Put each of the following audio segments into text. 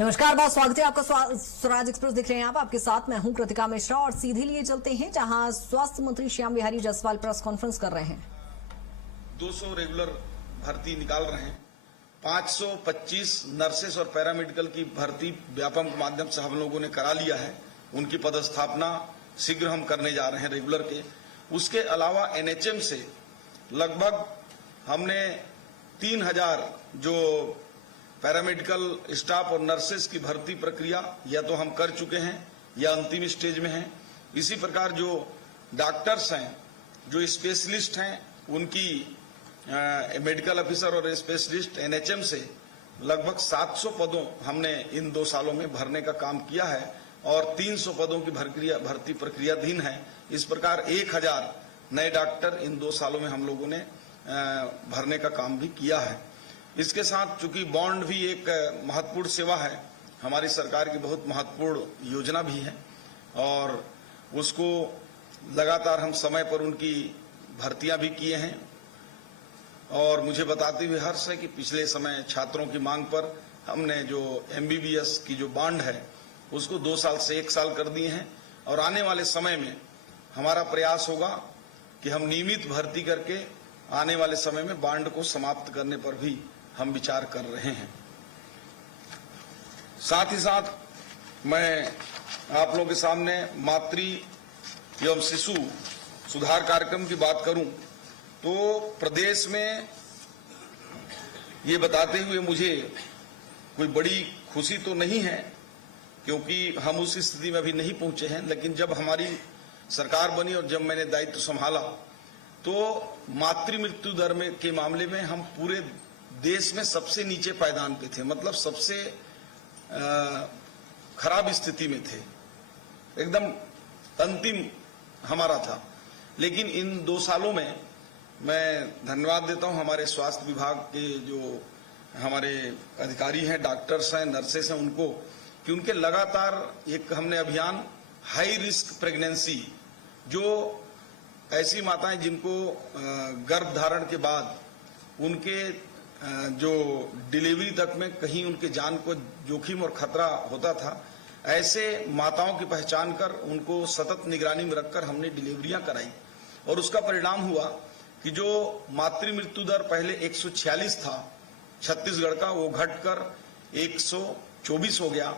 नमस्कार, बहुत स्वागत है आपका। स्वराज एक्सप्रेस देख रहे हैं आप। आपके साथ मैं हूं कृतिका मिश्रा और सीधे लिए चलते हैं जहां स्वास्थ्य मंत्री श्याम बिहारी जायसवाल प्रेस कॉन्फ्रेंस कर रहे हैं। 200 रेगुलर भर्ती निकाल रहे हैं। 525 नर्सेस और पैरामेडिकल की भर्ती व्यापम के माध्यम से हम लोगों ने करा लिया है। उनकी पदस्थापना शीघ्र हम करने जा रहे हैं रेगुलर के। उसके अलावा एनएचएम से लगभग हमने 3000 जो पैरामेडिकल स्टाफ और नर्सेस की भर्ती प्रक्रिया या तो हम कर चुके हैं या अंतिम स्टेज में हैं। इसी प्रकार जो डॉक्टर्स हैं, जो स्पेशलिस्ट हैं, उनकी मेडिकल ऑफिसर और स्पेशलिस्ट एनएचएम से लगभग 700 पदों हमने इन 2 सालों में भरने का काम किया है और 300 पदों की भर्ती प्रक्रियाधीन है। इस प्रकार 1000 नए डॉक्टर इन 2 सालों में हम लोगों ने भरने का काम भी किया है। इसके साथ चूंकि बॉन्ड भी एक महत्वपूर्ण सेवा है, हमारी सरकार की बहुत महत्वपूर्ण योजना भी है और उसको लगातार हम समय पर उनकी भर्तियां भी किए हैं। और मुझे बताते हुए हर्ष है कि पिछले समय छात्रों की मांग पर हमने जो एमबीबीएस की जो बॉन्ड है उसको 2 साल से 1 साल कर दिए हैं और आने वाले समय में हमारा प्रयास होगा कि हम नियमित भर्ती करके आने वाले समय में बॉन्ड को समाप्त करने पर भी हम विचार कर रहे हैं। साथ ही साथ मैं आप लोगों के सामने मातृ एवं शिशु सुधार कार्यक्रम की बात करूं तो प्रदेश में ये बताते हुए मुझे कोई बड़ी खुशी तो नहीं है क्योंकि हम उस स्थिति में अभी नहीं पहुंचे हैं, लेकिन जब हमारी सरकार बनी और जब मैंने दायित्व संभाला तो मातृ मृत्यु दर में के मामले में हम पूरे देश में सबसे नीचे पायदान पे थे। मतलब सबसे खराब स्थिति में थे, एकदम अंतिम हमारा था। लेकिन इन 2 सालों में मैं धन्यवाद देता हूं हमारे स्वास्थ्य विभाग के जो हमारे अधिकारी हैं, डॉक्टर्स हैं, नर्सेस हैं, उनको कि उनके लगातार एक हमने अभियान हाई रिस्क प्रेगनेंसी, जो ऐसी माताएं जिनको गर्भ धारण के बाद उनके जो डिलीवरी तक में कहीं उनके जान को जोखिम और खतरा होता था, ऐसे माताओं की पहचान कर उनको सतत निगरानी में रखकर हमने डिलीवरियां कराई और उसका परिणाम हुआ कि जो मातृ मृत्यु दर पहले 146 था छत्तीसगढ़ का, वो घटकर 124 हो गया।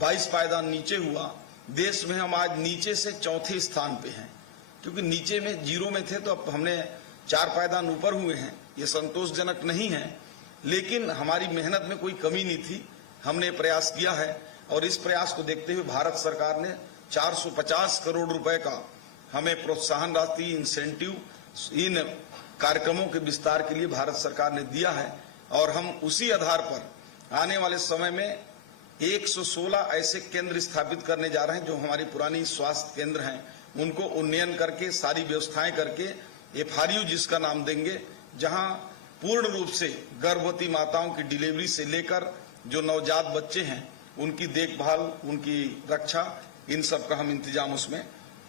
22 पायदान नीचे हुआ। देश में हम आज नीचे से 4थे स्थान पे हैं, क्योंकि नीचे में 0 में थे तो अब हमने 4 पायदान ऊपर हुए हैं। ये संतोषजनक नहीं है, लेकिन हमारी मेहनत में कोई कमी नहीं थी। हमने प्रयास किया है और इस प्रयास को देखते हुए भारत सरकार ने 450 करोड़ रुपए का हमें प्रोत्साहन राशि, इंसेंटिव इन कार्यक्रमों के विस्तार के लिए भारत सरकार ने दिया है और हम उसी आधार पर आने वाले समय में 116 ऐसे केंद्र स्थापित करने जा रहे हैं जो हमारी पुरानी स्वास्थ्य केंद्र हैं, उनको उन्नयन करके सारी व्यवस्थाएं करके FRU जिसका नाम देंगे, जहां पूर्ण रूप से गर्भवती माताओं की डिलीवरी से लेकर जो नवजात बच्चे हैं उनकी देखभाल, उनकी रक्षा, इन सब का हम इंतजाम उसमें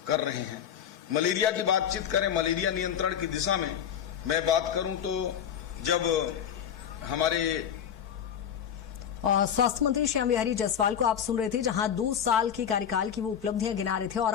कर रहे हैं। मलेरिया की बातचीत करें, मलेरिया नियंत्रण की दिशा में मैं बात करूं तो जब हमारे स्वास्थ्य मंत्री श्याम बिहारी जायसवाल को आप सुन रहे थे, जहां 2 साल के कार्यकाल की वो उपलब्धियां गिना रहे थे और